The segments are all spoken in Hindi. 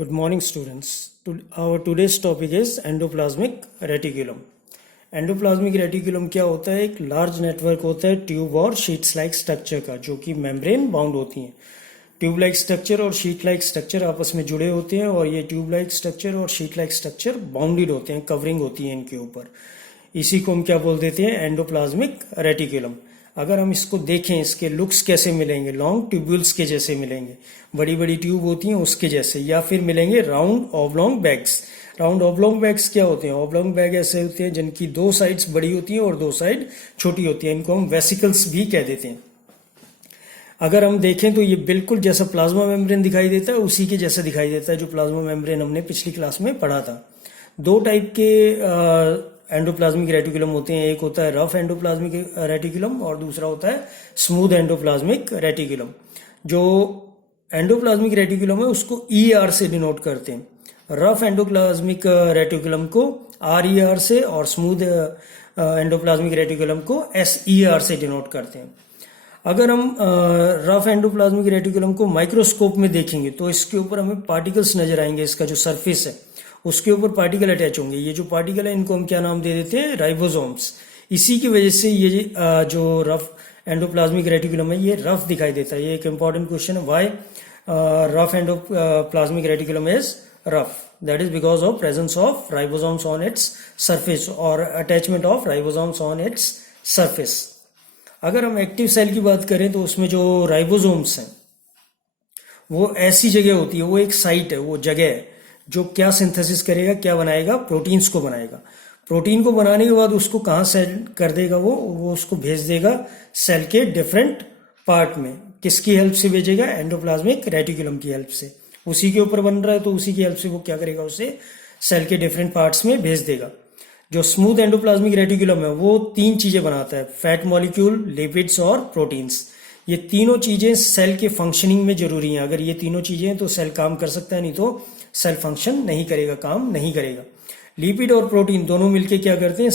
Good morning, students. Our today's topic is endoplasmic reticulum. Endoplasmic reticulum क्या होता है? एक लार्ज नेटवर्क होता है ट्यूब और शीट्स लाइक स्ट्रक्चर का, जो कि मेम्ब्रेन बाउंड होती हैं. ट्यूब लाइक स्ट्रक्चर और शीट लाइक स्ट्रक्चर आपस में जुड़े होते हैं और ये ट्यूब लाइक स्ट्रक्चर और शीट लाइक स्ट्रक्चर बाउंडेड होते हैं, कवरिंग होती है इनके ऊपर. इसी को हम क्या बोल देते हैं? Endoplasmic reticulum. अगर हम इसको देखें, इसके लुक्स कैसे मिलेंगे? लॉन्ग ट्यूब्यूल्स के जैसे मिलेंगे, बड़ी बड़ी ट्यूब होती हैं उसके जैसे, या फिर मिलेंगे round oblong bags. Round oblong bags क्या होते हैं? ऑब्लॉन्ग बैग ऐसे होते हैं जिनकी दो साइड्स बड़ी होती हैं और दो साइड छोटी होती है. इनको हम वेसिकल्स भी कह देते हैं. अगर हम देखें तो ये बिल्कुल जैसा प्लाज्मा मेम्ब्रेन दिखाई देता है उसी के जैसा दिखाई देता है जो प्लाज्मा मेम्ब्रेन हमने पिछली क्लास में पढ़ा था. दो टाइप के एंडोप्लाज्मिक रेटिकुलम होते हैं. एक होता है रफ एंडोप्लाज्मिक रेटिकुलम और दूसरा होता है स्मूथ एंडोप्लाज्मिक रेटिकुलम. जो एंडोप्लाज्मिक रेटिकुलम है उसको ER से डिनोट करते हैं. रफ एंडोप्लाज्मिक रेटिकुलम को RER से और स्मूथ एंडोप्लाज्मिक रेटिकुलम को SER से डिनोट करते हैं. अगर हम रफ एंडोप्लाज्मिक रेटिकुलम को माइक्रोस्कोप में देखेंगे तो इसके ऊपर हमें पार्टिकल्स नजर आएंगे. इसका जो सरफेस है उसके ऊपर पार्टिकल अटैच होंगे. ये जो पार्टिकल है इनको हम क्या नाम दे देते हैं? राइबोसोम्स. इसी की वजह से ये जो रफ एंडोप्लाज्मिक रेटिकुलम है ये रफ दिखाई देता है. ये एक इंपॉर्टेंट क्वेश्चन है, why rough endoplasmic reticulum is rough. That is because of presence of ribosomes on its surface or attachment of ribosomes on its surface. अगर हम एक्टिव सेल की बात करें तो उसमें जो राइबोसोम्स हैं वो ऐसी जगह होती है, वो एक साइट है, वो जगह है जो क्या सिंथेसिस करेगा, क्या बनाएगा? प्रोटीन्स को बनाएगा. प्रोटीन को बनाने के बाद उसको कहाँ सेल कर देगा? वो उसको भेज देगा सेल के डिफरेंट पार्ट में. किसकी हेल्प से भेजेगा? एंडोप्लाज्मिक रेटिकुलम की हेल्प से. उसी के ऊपर बन रहा है तो उसी की हेल्प से वो क्या करेगा? उसे सेल के डिफरेंट पार्ट्स में भेज देगा. जो स्मूथ एंडोप्लाज्मिक रेटिकुलम है वो तीन चीजें बनाता है: फैट मॉलिक्यूल, लिपिड्स और प्रोटीन्स. ये तीनों चीजें सेल के फंक्शनिंग में जरूरी हैं. अगर ये तीनों चीजें हैं तो सेल काम कर सकता है, नहीं तो सेल फंक्शन नहीं करेगा, काम नहीं करेगा. लिपिड और प्रोटीन दोनों मिलकर क्या करते हैं?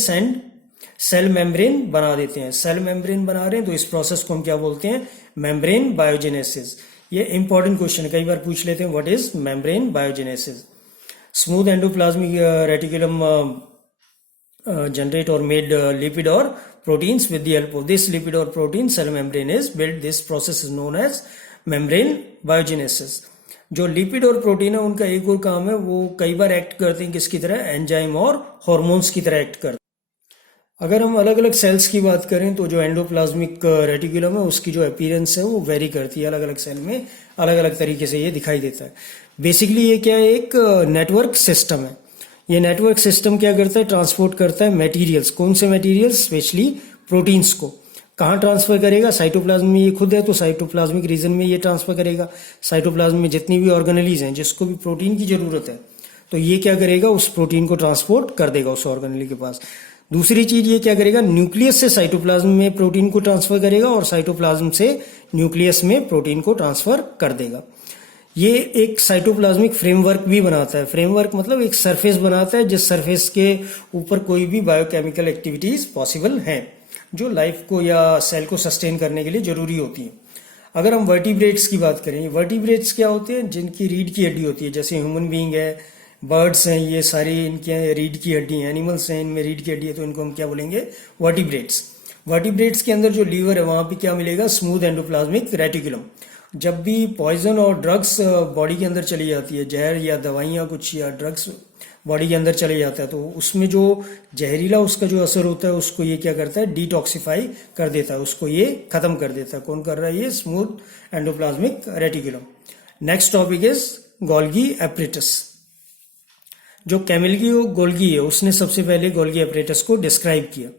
सेल मेम्ब्रेन बना देते हैं. सेल मेम्ब्रेन बना रहे हैं तो इस प्रोसेस को हम क्या बोलते हैं? Membrane biogenesis. ये इंपॉर्टेंट क्वेश्चन है, कई बार पूछ लेते हैं, what is membrane biogenesis. Smooth endoplasmic reticulum generate or made lipid or proteins. With the help of this lipid or protein, cell membrane is built. This process is known as membrane biogenesis. जो लिपिड और प्रोटीन है उनका एक और काम है, वो कई बार एक्ट करते हैं किसकी तरह? एंजाइम और हॉर्मोन्स की तरह एक्ट करते हैं. अगर हम अलग अलग सेल्स की बात करें तो जो एंडोप्लाज्मिक रेटिकुलम है उसकी जो अपीयरेंस है वो वेरी करती है. अलग अलग सेल में अलग अलग तरीके से ये दिखाई देता है. बेसिकली ये क्या है? एक नेटवर्क सिस्टम है. ये नेटवर्क सिस्टम क्या करता है? ट्रांसपोर्ट करता है मटेरियल्स. कौन से मटेरियल्स? स्पेशली प्रोटीन्स को. कहाँ ट्रांसफर करेगा? साइटोप्लाज्म में ये खुद है तो साइटोप्लाज्मिक रीजन में ये ट्रांसफर करेगा. साइटोप्लाज्म में जितनी भी ऑर्गेनेलीज हैं जिसको भी प्रोटीन की जरूरत है तो ये क्या करेगा? उस प्रोटीन को ट्रांसपोर्ट कर देगा उस ऑर्गेनेली के पास. दूसरी चीज ये क्या करेगा? न्यूक्लियस से साइटोप्लाज्म में प्रोटीन को ट्रांसफर करेगा और साइटोप्लाज्म से न्यूक्लियस में प्रोटीन को ट्रांसफर कर देगा. ये एक साइटोप्लाज्मिक फ्रेमवर्क भी बनाता है. फ्रेमवर्क मतलब एक सरफेस बनाता है जिस सरफेस के ऊपर कोई भी बायोकेमिकल एक्टिविटीज पॉसिबल हैं जो लाइफ को या सेल को सस्टेन करने के लिए जरूरी होती है. अगर हम वर्टिब्रेट्स की बात करें, वर्टिब्रेट्स क्या होते हैं? जिनकी रीढ़ की हड्डी होती है. जैसे ह्यूमन बीइंग है, बर्ड्स हैं, ये सारी इनके रीढ़ की हड्डी हैं. एनिमल्स हैं इनमें रीढ़ की हड्डी है तो इनको हम क्या बोलेंगे? वर्टिब्रेट्स. वर्टिब्रेट्स के अंदर जो लीवर है वहां पे क्या मिलेगा? Smooth endoplasmic reticulum. जब भी पॉइजन और ड्रग्स बॉडी के अंदर चली जाती है, जहर या दवाइयाँ कुछ या ड्रग्स बॉडी के अंदर चले जाता है तो उसमें जो जहरीला उसका जो असर होता है उसको ये क्या करता है? डिटॉक्सिफाई कर देता है, उसको ये खत्म कर देता है. कौन कर रहा है? ये smooth endoplasmic reticulum. Next topic is Golgi apparatus. जो कैमिल्गी गोल्गी है उसने सबसे पहले गोल्गी एपरेटस को डिस्क्राइब किया.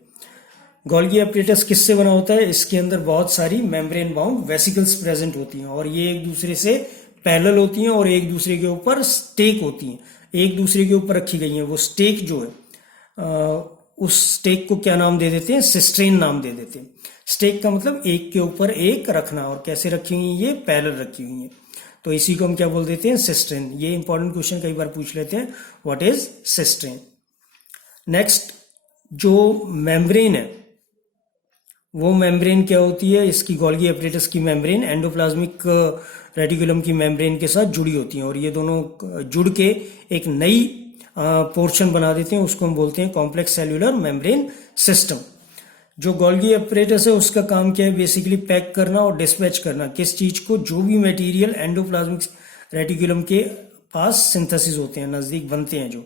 गोल्गी एपरेटस किससे बना होता है? इसके अंदर बहुत सारी मेम्ब्रेन बाउंड वेसिकल्स प्रेजेंट होती हैं और ये एक दूसरे से पैरेलल होती हैं और एक दूसरे के ऊपर स्टेक होती हैं, एक दूसरे के ऊपर रखी गई हैं. वो स्टेक जो है उस स्टेक को क्या नाम दे देते हैं? सिस्ट्रेन नाम दे देते हैं. स्टेक का मतलब एक के ऊपर एक रखना. और कैसे रखी हुई है? ये पैरेलल रखी हुई है तो इसी को हम क्या बोल देते हैं? सिस्ट्रेन. ये इंपॉर्टेंट क्वेश्चन कई बार पूछ लेते हैं, व्हाट इज सिस्ट्रेन. नेक्स्ट जो मेम्ब्रेन है वो मेम्ब्रेन क्या होती है? इसकी गोल्गी एपरेटस की मेम्ब्रेन एंडोप्लाज्मिक रेटिकुलम की मेम्ब्रेन के साथ जुड़ी होती हैं और ये दोनों जुड़ के एक नई पोर्शन बना देते हैं, उसको हम बोलते हैं कॉम्प्लेक्स सेल्यूलर मेम्ब्रेन सिस्टम। जो गोल्गी एपरेटस है उसका काम क्या है, बेसिकली पैक करना और डिस्पैच करना किस चीज को, जो भी मटेरियल एंडोप्लाज्मिक रेटिकुलम के पास सिंथेसिस होते हैं, नजदीक बनते हैं जो,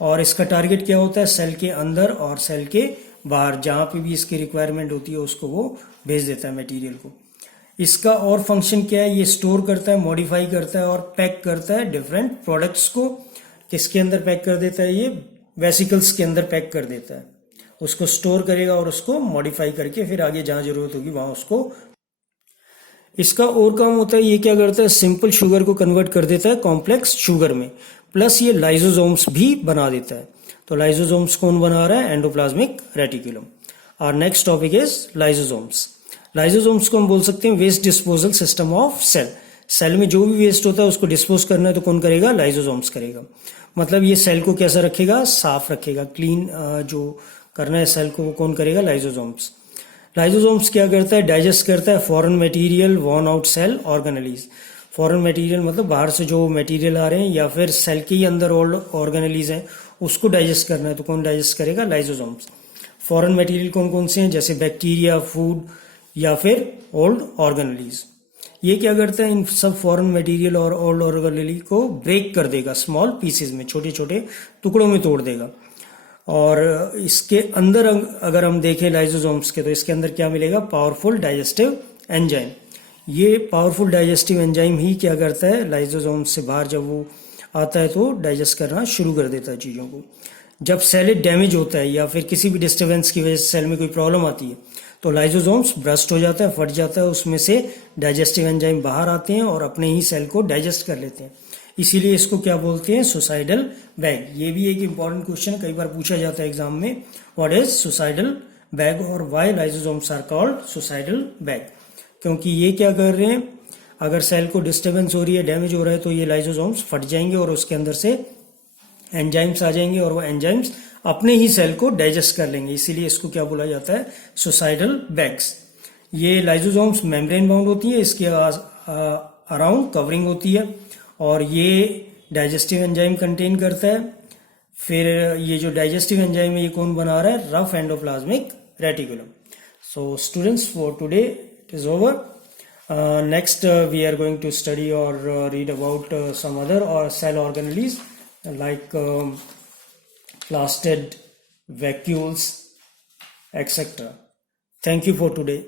और इसका टारगेट क्या होता है, सेल के अंदर और सेल के बाहर जहां पे भी इसकी रिक्वायरमेंट होती है उसको वो भेज देता है मटेरियल को। इसका और फंक्शन क्या है, ये स्टोर करता है, मॉडिफाई करता है और पैक करता है डिफरेंट प्रोडक्ट्स को। किसके अंदर पैक कर देता है, ये वेसिकल्स के अंदर पैक कर देता है, उसको स्टोर करेगा और उसको मॉडिफाई करके फिर आगे जहां जरूरत होगी वहां उसको। इसका और काम होता है, ये क्या करता है, सिंपल शुगर को कन्वर्ट कर देता है कॉम्प्लेक्स शुगर में, प्लस ये लाइसोसोम्स भी बना देता है। तो लाइसोसोम्स कौन बना रहा है, एंडोप्लाज्मिक रेटिकुलम। और next topic is lysosomes. Lysosomes को हम बोल सकते हैं waste disposal system of cell. Cell में जो भी वेस्ट होता है उसको डिस्पोज करना है तो कौन करेगा, लाइसोसोम्स करेगा। मतलब ये सेल को कैसा रखेगा, साफ रखेगा, क्लीन जो करना है सेल को वो कौन करेगा, लाइसोसोम्स। लाइसोसोम्स क्या करता है, डाइजेस्ट करता है foreign material worn out cell organelles. Foreign material मतलब बाहर से जो मटेरियल आ रहे हैं या फिर सेल के ही अंदर ओल्ड ऑर्गेनेलीज हैं उसको डाइजेस्ट करना है तो कौन डाइजेस्ट करेगा, लाइसोसोम्स। फॉरेन मटेरियल कौन कौन से हैं, जैसे बैक्टीरिया, फूड या फिर ओल्ड ऑर्गेनेलीज। ये क्या करता है, इन सब फॉरेन मटेरियल और ओल्ड ऑर्गेनेली को ब्रेक कर देगा स्मॉल पीसेज में, छोटे छोटे टुकड़ों में तोड़ देगा। और इसके अंदर अगर हम देखें लाइसोसोम्स के, तो इसके अंदर क्या मिलेगा, पावरफुल डाइजेस्टिव एंजाइम। ये पावरफुल डाइजेस्टिव एंजाइम ही क्या करता है, लाइसोसोम्स से बाहर जब वो आता है तो डाइजेस्ट करना शुरू कर देता है चीज़ों को। जब सेल डैमेज होता है या फिर किसी भी डिस्टर्बेंस की वजह से सेल में कोई प्रॉब्लम आती है तो लाइसोसोम्स ब्रस्ट हो जाता है, फट जाता है, उसमें से डाइजेस्टिव एंजाइम बाहर आते हैं और अपने ही सेल को डाइजेस्ट कर लेते हैं। इसीलिए इसको क्या बोलते हैं, सुसाइडल बैग। ये भी एक इंपॉर्टेंट क्वेश्चन कई बार पूछा जाता है एग्जाम में, व्हाट इज सुसाइडल बैग और why lysosomes are called suicidal bag. क्योंकि ये क्या कर रहे हैं, अगर सेल को डिस्टर्बेंस हो रही है, डैमेज हो रहा है तो ये लाइसोसोम्स फट जाएंगे और उसके अंदर से एंजाइम्स आ जाएंगे और वो एंजाइम्स अपने ही सेल को डाइजेस्ट कर लेंगे। इसीलिए इसको क्या बोला जाता है, सुसाइडल बैग्स। ये लाइसोसोम्स मेम्ब्रेन बाउंड होती है, इसके अराउंड कवरिंग होती है और ये डाइजेस्टिव एंजाइम कंटेन करता है। फिर ये जो डाइजेस्टिव एंजाइम है ये कौन बना रहा है, rough endoplasmic reticulum. So students for today it is over. Next we are going to study or read about some other or cell organelles like plastid, vacuoles, etc. Thank you for today.